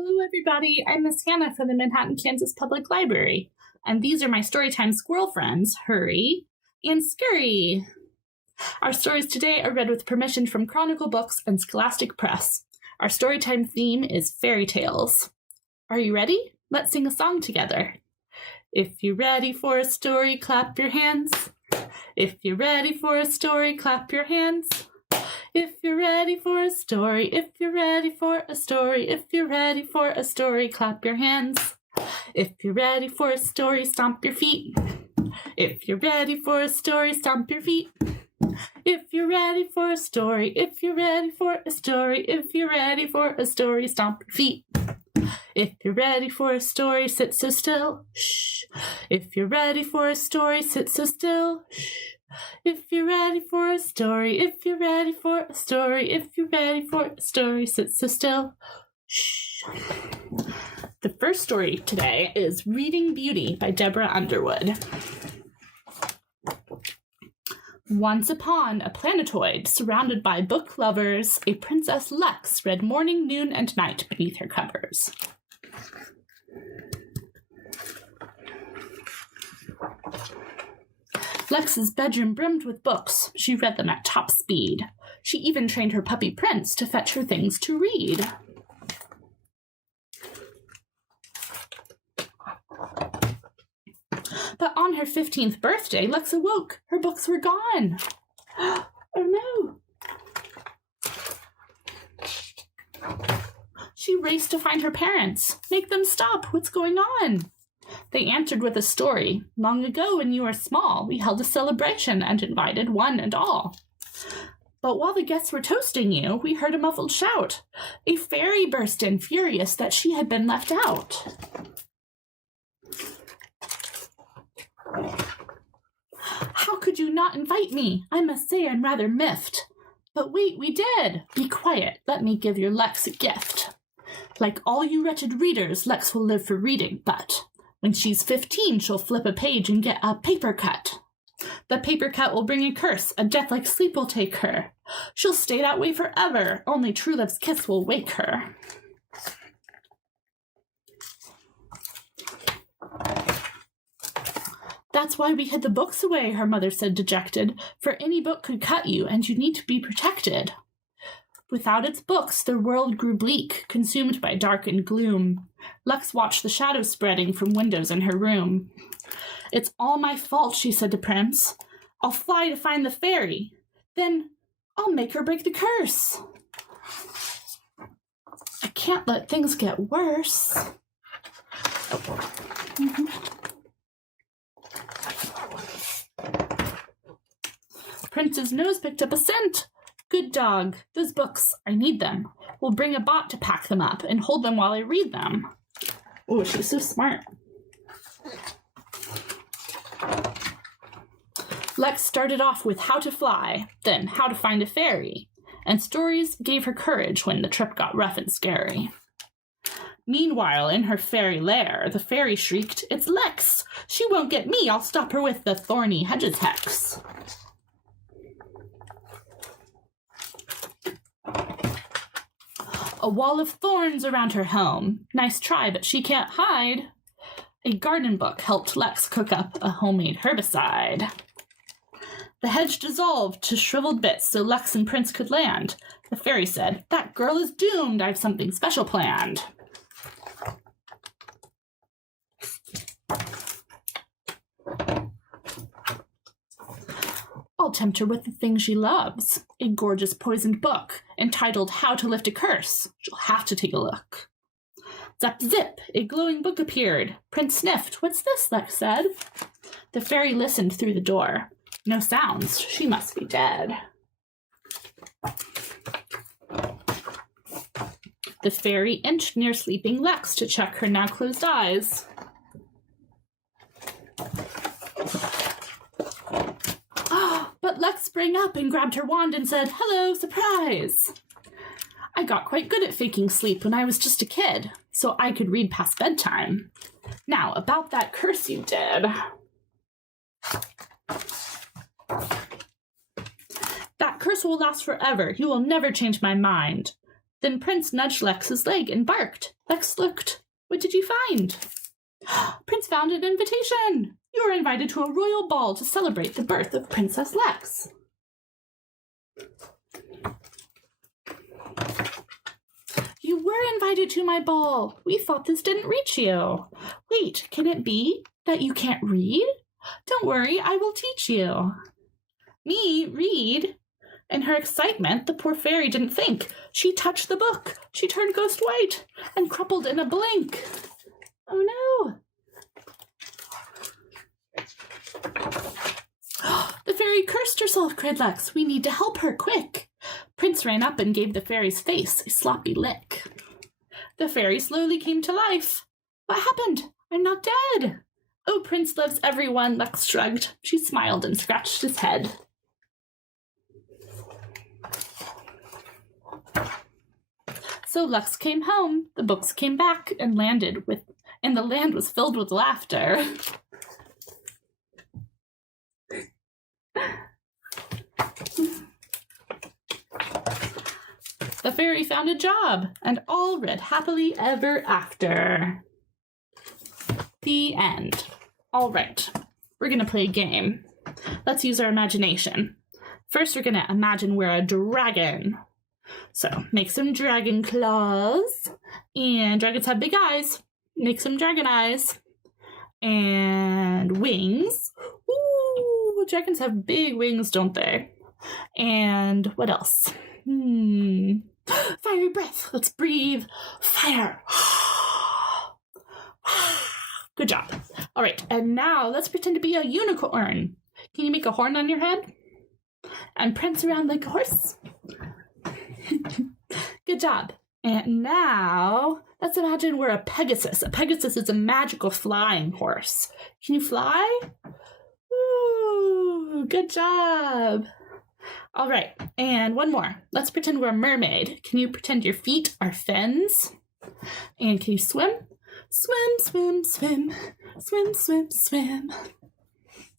Hello, everybody. I'm Miss Hannah from the Manhattan, Kansas Public Library, and these are my Storytime squirrel friends, Hurry and Scurry. Our stories today are read with permission from Chronicle Books and Scholastic Press. Our Storytime theme is Fairytales. Are you ready? Let's sing a song together. If you're ready for a story, clap your hands. If you're ready for a story, clap your hands. If you're ready for a story, if you're ready for a story, if you're ready for a story, clap your hands. If you're ready for a story, stomp your feet. If you're ready for a story, stomp your feet. If you're ready for a story, if you're ready for a story, if you're ready for a story, stomp your feet. If you're ready for a story, sit so still. Shh. If you're ready for a story, sit so still. Shh. If you're ready for a story, if you're ready for a story, if you're ready for a story, sit so still. Shh. The first story today is Reading Beauty by Deborah Underwood. Once upon a planetoid surrounded by book lovers, a Princess Lex read morning, noon, and night beneath her covers. Lex's bedroom brimmed with books. She read them at top speed. She even trained her puppy Prince to fetch her things to read. But on her 15th birthday, Lex awoke. Her books were gone. Oh no! She raced to find her parents. Make them stop. What's going on? They answered with a story. Long ago, when you were small, we held a celebration and invited one and all. But while the guests were toasting you, we heard a muffled shout. A fairy burst in, furious that she had been left out. How could you not invite me? I must say I'm rather miffed. But wait, we did. Be quiet. Let me give your Lex a gift. Like all you wretched readers, Lex will live for reading, but when she's 15, she'll flip a page and get a paper cut. The paper cut will bring a curse. A death like sleep will take her. She'll stay that way forever. Only true love's kiss will wake her. That's why we hid the books away, her mother said, dejected, for any book could cut you, and you need to be protected. Without its books, the world grew bleak, consumed by dark and gloom. Lex watched the shadows spreading from windows in her room. It's all my fault, she said to Prince. I'll fly to find the fairy. Then I'll make her break the curse. I can't let things get worse. Prince's nose picked up a scent. Good dog. Those books, I need them. We'll bring a bot to pack them up and hold them while I read them. Oh, she's so smart. Lex started off with how to fly, then how to find a fairy, and stories gave her courage when the trip got rough and scary. Meanwhile, in her fairy lair, the fairy shrieked, It's Lex! She won't get me! I'll stop her with the thorny hedges hex. A wall of thorns around her home. Nice try, but she can't hide. A garden book helped Lex cook up a homemade herbicide. The hedge dissolved to shriveled bits so Lex and Prince could land. The fairy said, That girl is doomed. I've something special planned. I'll tempt her with the thing she loves. A gorgeous poisoned book entitled How to Lift a Curse. She'll have to take a look. Zap zip, a glowing book appeared. Prince sniffed. What's this? Lex said. The fairy listened through the door. No sounds. She must be dead. The fairy inched near sleeping Lex to check her now closed eyes. But Lex sprang up and grabbed her wand and said, Hello, surprise! I got quite good at faking sleep when I was just a kid, so I could read past bedtime. Now, about that curse you did. That curse will last forever. You will never change my mind. Then Prince nudged Lex's leg and barked. Lex looked. What did you find? Prince found an invitation. You were invited to a royal ball to celebrate the birth of Princess Lex. You were invited to my ball. We thought this didn't reach you. Wait, can it be that you can't read? Don't worry, I will teach you. Me read? In her excitement, the poor fairy didn't think. She touched the book. She turned ghost white and crumpled in a blink. Oh no! The fairy cursed herself, cried Lex. We need to help her, quick. Prince ran up and gave the fairy's face a sloppy lick. The fairy slowly came to life. What happened? I'm not dead. Oh, Prince loves everyone, Lex shrugged. She smiled and scratched his head. So Lex came home, the books came back, and the land was filled with laughter. The fairy found a job, and all read happily ever after. The end. All right, we're going to play a game. Let's use our imagination. First, we're going to imagine we're a dragon. So, make some dragon claws. And dragons have big eyes. Make some dragon eyes. And wings. Ooh, dragons have big wings, don't they? And what else? Fiery breath. Let's breathe. Fire. Good job. All right, and now let's pretend to be a unicorn. Can you make a horn on your head? And prance around like a horse? Good job. And now, let's imagine we're a Pegasus. A Pegasus is a magical flying horse. Can you fly? Ooh, good job. All right, and one more. Let's pretend we're a mermaid. Can you pretend your feet are fins? And can you swim? Swim, swim, swim. Swim, swim, swim.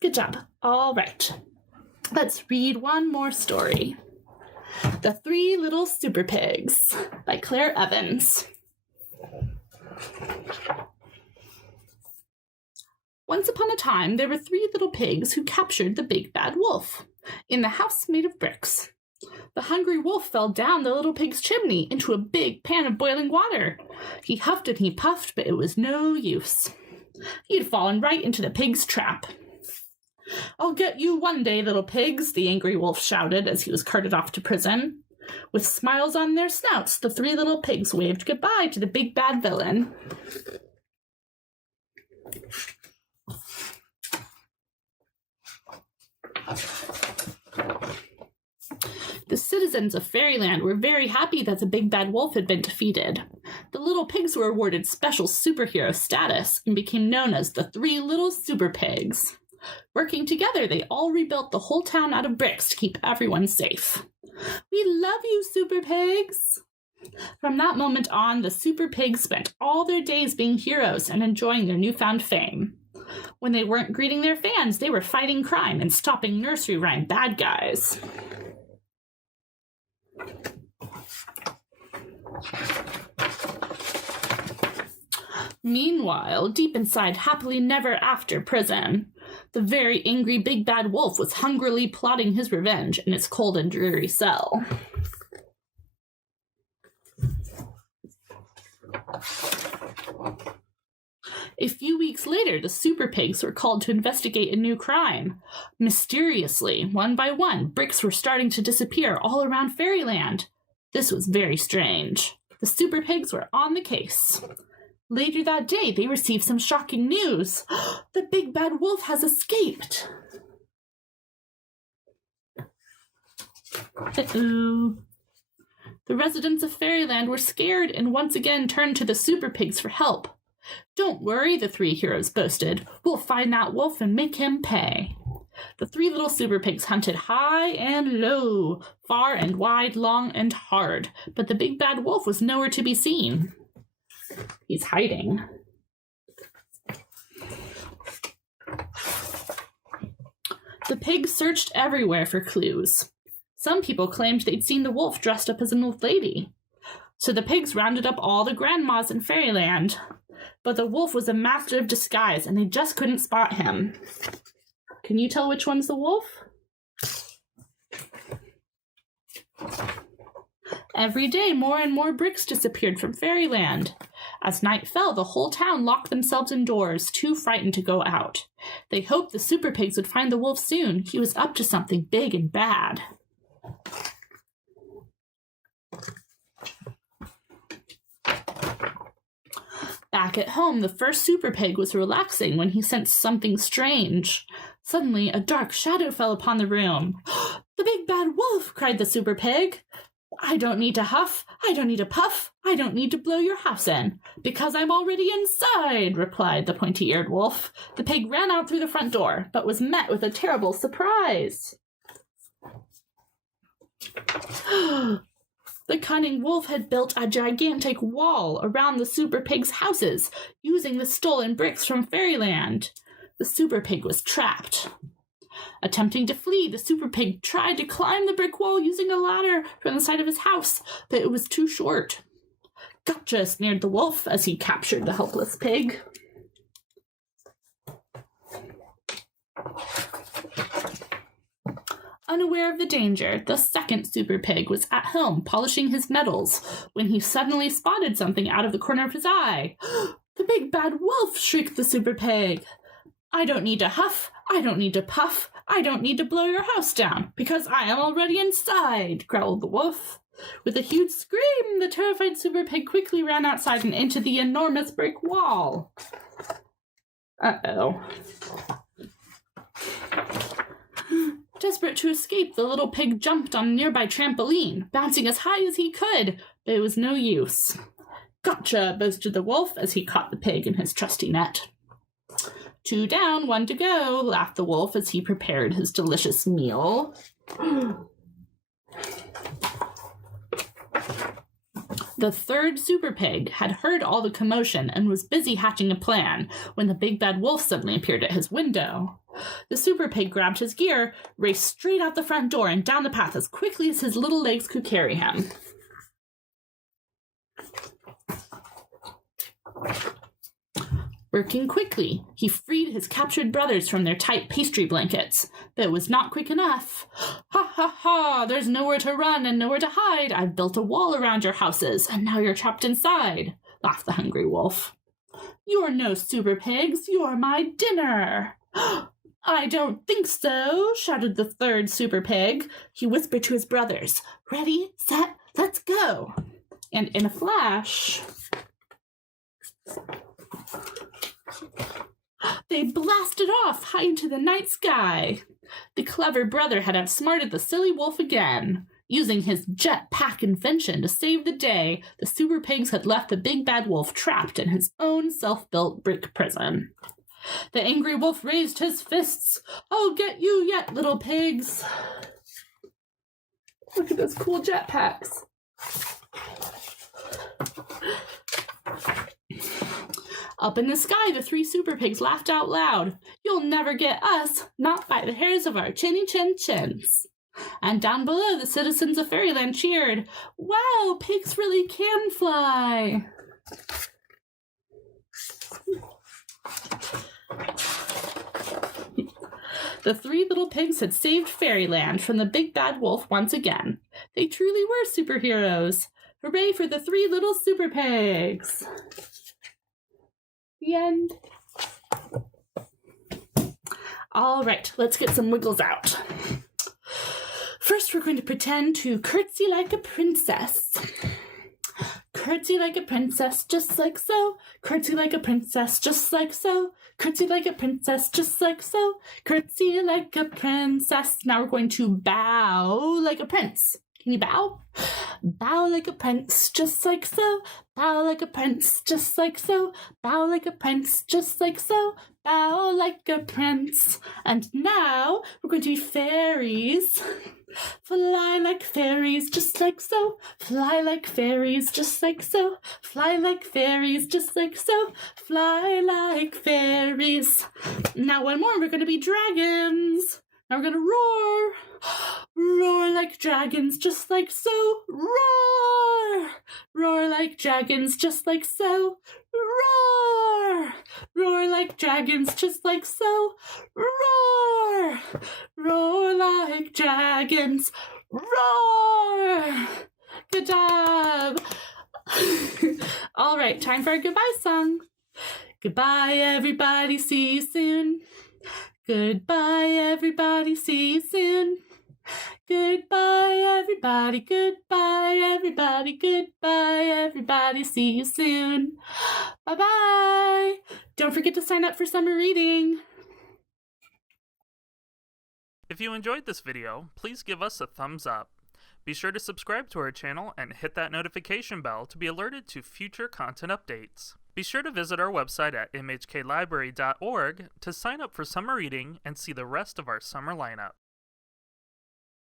Good job. All right. Let's read one more story. The Three Little Super Pigs by Claire Evans. Once upon a time, there were 3 little pigs who captured the big bad wolf in the house made of bricks. The hungry wolf fell down the little pig's chimney into a big pan of boiling water. He huffed and he puffed, but it was no use. He had fallen right into the pig's trap. I'll get you one day, little pigs, the angry wolf shouted as he was carted off to prison. With smiles on their snouts, the 3 little pigs waved goodbye to the big bad villain. The citizens of Fairyland were very happy that the big bad wolf had been defeated. The little pigs were awarded special superhero status and became known as the 3 Little Super Pigs. Working together, they all rebuilt the whole town out of bricks to keep everyone safe. We love you, Super Pigs! From that moment on, the Super Pigs spent all their days being heroes and enjoying their newfound fame. When they weren't greeting their fans, they were fighting crime and stopping nursery rhyme bad guys. Meanwhile, deep inside Happily Never After prison, the very angry big bad wolf was hungrily plotting his revenge in its cold and dreary cell. A few weeks later, the Super Pigs were called to investigate a new crime. Mysteriously, one by one, bricks were starting to disappear all around Fairyland. This was very strange. The Super Pigs were on the case. Later that day, they received some shocking news. The big bad wolf has escaped. Uh-oh. The residents of Fairyland were scared and once again turned to the Super Pigs for help. Don't worry, the 3 heroes boasted. We'll find that wolf and make him pay. The 3 little Super Pigs hunted high and low, far and wide, long and hard, but the big bad wolf was nowhere to be seen. He's hiding. The pigs searched everywhere for clues. Some people claimed they'd seen the wolf dressed up as an old lady. So the pigs rounded up all the grandmas in Fairyland. But the wolf was a master of disguise, and they just couldn't spot him. Can you tell which one's the wolf? Every day, more and more bricks disappeared from Fairyland. As night fell, the whole town locked themselves indoors, too frightened to go out. They hoped the super pigs would find the wolf soon. He was up to something big and bad. Back at home, the first super pig was relaxing when he sensed something strange. Suddenly, a dark shadow fell upon the room. "The big bad wolf!" cried the super pig. "I don't need to huff, I don't need to puff, I don't need to blow your house in, because I'm already inside," replied the pointy-eared wolf. The pig ran out through the front door, but was met with a terrible surprise. The cunning wolf had built a gigantic wall around the super pig's houses, using the stolen bricks from Fairyland. The super pig was trapped. Attempting to flee, the super pig tried to climb the brick wall using a ladder from the side of his house, but it was too short. "Gotcha," sneered the wolf as he captured the helpless pig. Unaware of the danger, the second super pig was at home polishing his metals when he suddenly spotted something out of the corner of his eye. "The big bad wolf!" shrieked the super pig. "I don't need to huff, I don't need to puff, I don't need to blow your house down, because I am already inside," growled the wolf. With a huge scream, the terrified super pig quickly ran outside and into the enormous brick wall. Uh-oh. Desperate to escape, the little pig jumped on a nearby trampoline, bouncing as high as he could, but it was no use. "Gotcha," boasted the wolf as he caught the pig in his trusty net. "Two down, one to go," laughed the wolf as he prepared his delicious meal. The third super pig had heard all the commotion and was busy hatching a plan when the big bad wolf suddenly appeared at his window. The super pig grabbed his gear, raced straight out the front door and down the path as quickly as his little legs could carry him. Working quickly, he freed his captured brothers from their tight pastry blankets, but it was not quick enough. "Ha ha ha, there's nowhere to run and nowhere to hide. I've built a wall around your houses, and now you're trapped inside," laughed the hungry wolf. "You're no super pigs, you're my dinner." "I don't think so," shouted the third super pig. He whispered to his brothers, "Ready, set, let's go." And in a flash, they blasted off high into the night sky. The clever brother had outsmarted the silly wolf again. Using his jetpack invention to save the day, the super pigs had left the big bad wolf trapped in his own self-built brick prison. The angry wolf raised his fists. "I'll get you yet, little pigs." Look at those cool jetpacks. Up in the sky, the three super pigs laughed out loud. "You'll never get us, not by the hairs of our chinny chin chins." And down below, the citizens of Fairyland cheered, "Wow, pigs really can fly." The three little pigs had saved Fairyland from the big bad wolf once again. They truly were superheroes. Hooray for the three little super pigs. The end. All right, let's get some wiggles out. First, we're going to pretend to curtsy like a princess. Curtsy like a princess, just like so. Curtsy like a princess, just like so. Curtsy like a princess, just like so. Curtsy like a princess. Now we're going to bow like a prince. Can you bow? Bow like a prince, just like so. Bow like a prince, just like so. Bow like a prince, just like so. Bow like a prince. And now we're going to be fairies. Fly like fairies, just like so. Fly like fairies, just like so. Fly like fairies, just like so. Fly like fairies. Now one more, we're going to be dragons. Now we're gonna roar. Roar like dragons, just like so. Roar! Roar like dragons, just like so. Roar! Roar like dragons, just like so. Roar! Roar like dragons. Roar! Good job! All right, time for our goodbye song. Goodbye, everybody. See you soon. Goodbye, everybody. See you soon. Goodbye, everybody. Goodbye, everybody. Goodbye, everybody. See you soon. Bye-bye. Don't forget to sign up for summer reading. If you enjoyed this video, please give us a thumbs up. Be sure to subscribe to our channel and hit that notification bell to be alerted to future content updates. Be sure to visit our website at mhklibrary.org to sign up for summer reading and see the rest of our summer lineup.